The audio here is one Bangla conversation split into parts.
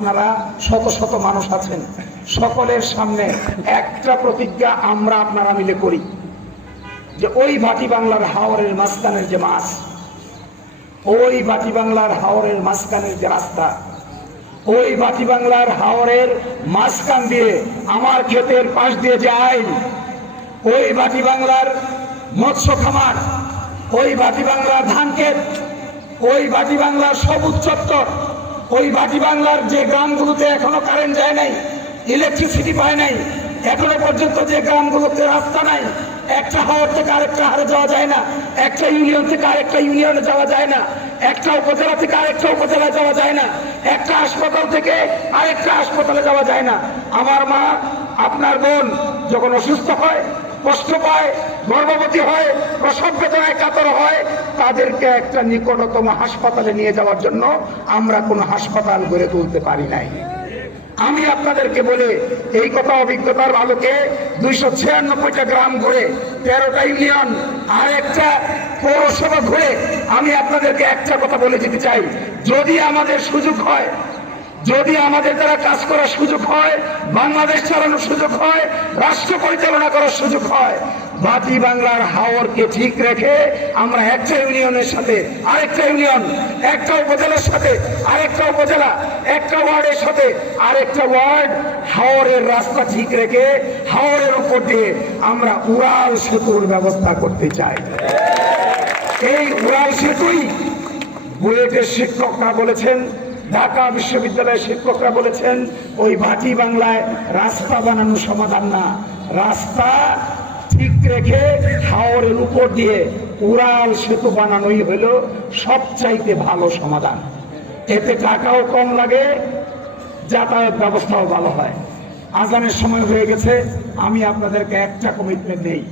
আপনারা শত শত মানুষ আছেন, সকলের সামনে একটা প্রতিজ্ঞা আমরা আপনারা মিলে করি যে ওই ভাটি বাংলার হাওরের মাঝখানের যে মাছ, ওই ভাটি বাংলার হাওরের মাঝখানের যে রাস্তা, ওই ভাটি বাংলার হাওরের মাঝখান দিয়ে আমার ক্ষেতের পাশ দিয়ে যে আইন, ওই ভাটি বাংলার মৎস্য খামার, ওই ভাটি বাংলার ধান ক্ষেত, ওই ভাটি বাংলার সবুজ চত্বর, ওই ভাটি বাংলার যে গ্রামগুলোতে এখনো কারেন্ট যায় নাই, ইলেকট্রিসিটি পায় নাই, এখনো পর্যন্ত যে গ্রামগুলোতে রাস্তা নাই, একটা হাওর থেকে আরেকটা হারে যাওয়া যায় না, একটা ইউনিয়ন থেকে আরেকটা ইউনিয়নে যাওয়া যায় না, একটা উপজেলা থেকে আরেকটা উপজেলায় যাওয়া যায় না, একটা হাসপাতাল থেকে আরেকটা হাসপাতালে যাওয়া যায় না। আমার মা, আপনার বোন যখন অসুস্থ হয়, কষ্ট পায়, গর্ভবতী হয়, প্রসব বেদনায় কাতর হয়, তাদেরকে একটা নিকটতম হাসপাতালে নিয়ে যাওয়ার জন্য আমরা কোনো হাসপাতাল গড়ে তুলতে পারি নাই। আমি আপনাদেরকে বলে এই কথা অভিজ্ঞতার আলোকে 296টা গ্রাম ঘুরে 13টা ইউনিয়ন আর একটা পৌরসভা ঘুরে আমি আপনাদেরকে একটা কথা বলে যেতে চাই, যদি আমাদের সুযোগ হয়, যদি আমাদের দ্বারা কাজ করার সুযোগ হয়, বাংলাদেশ চালানোর সুযোগ হয়, রাষ্ট্র পরিচালনা করার সুযোগ হয়, ভাটি বাংলার হাওরকে ঠিক রেখে আমরা একটা ইউনিয়নের সাথে আরেকটা ইউনিয়ন, একটা উপজেলার সাথে আরেকটা উপজেলা, একটা ওয়ার্ডের সাথে আরেকটা ওয়ার্ড, হাওরের রাস্তা ঠিক রেখে হাওরের উপর দিয়ে আমরা উড়াল সেতুর ব্যবস্থা করতে চাই। এই উড়াল সেতুই বুয়েটের শিক্ষকরা বলেছেন, ঢাকা বিশ্ববিদ্যালয়ের শিক্ষকরা বলেছেন, ওই ভাটি বাংলায় রাস্তা বানানো সমাধান না, রাস্তা ঠিক রেখে হাওরের উপর দিয়ে উড়াল সেতু বানানোই হইল সবচাইতে ভালো সমাধান। এতে টাকাও কম লাগে, যাতায়াত ব্যবস্থাও ভালো হয়। আজানের সময় হয়ে গেছে, আমি আপনাদেরকে একটা কমিটমেন্ট নেই,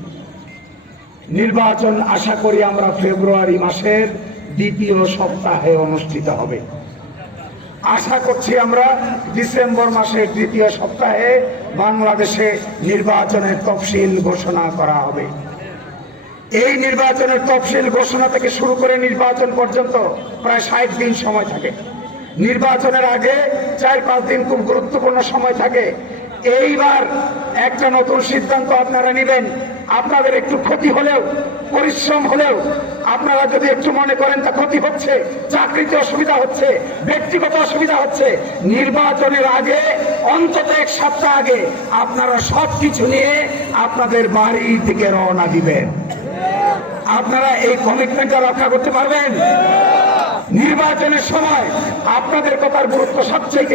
নির্বাচন আশা করি আমরা ফেব্রুয়ারি মাসের 2য় সপ্তাহে অনুষ্ঠিত হবে। আশা করছি আমরা ডিসেম্বর মাসের 2য় সপ্তাহে বাংলাদেশে নির্বাচনের তফসিল ঘোষণা করা হবে। এই নির্বাচনের তফসিল ঘোষণা থেকে শুরু করে নির্বাচন পর্যন্ত প্রায় 60 দিন সময় থাকে। নির্বাচনের আগে 4-5 দিন খুব গুরুত্বপূর্ণ সময় থাকে। এইবার একটা নতুন সিদ্ধান্ত আপনারা নেবেন। আপনাদের একটু ক্ষতি হলেও, পরিশ্রম হলেও, আপনারা যদি একটু মনে করেন তা ক্ষতি হচ্ছে, চাকরিতে অসুবিধা হচ্ছে, ব্যক্তিগত অসুবিধা হচ্ছে, নির্বাচনের আগে অন্তত 1 সপ্তাহ আগে আপনারা সবকিছু নিয়ে আপনাদের বাড়ি থেকে রওনা দিবেন। আপনারা এই কমিটমেন্টটা রক্ষা করতে পারবেন? নির্বাচনের সময় আপনাদের কথার গুরুত্ব সবচেয়ে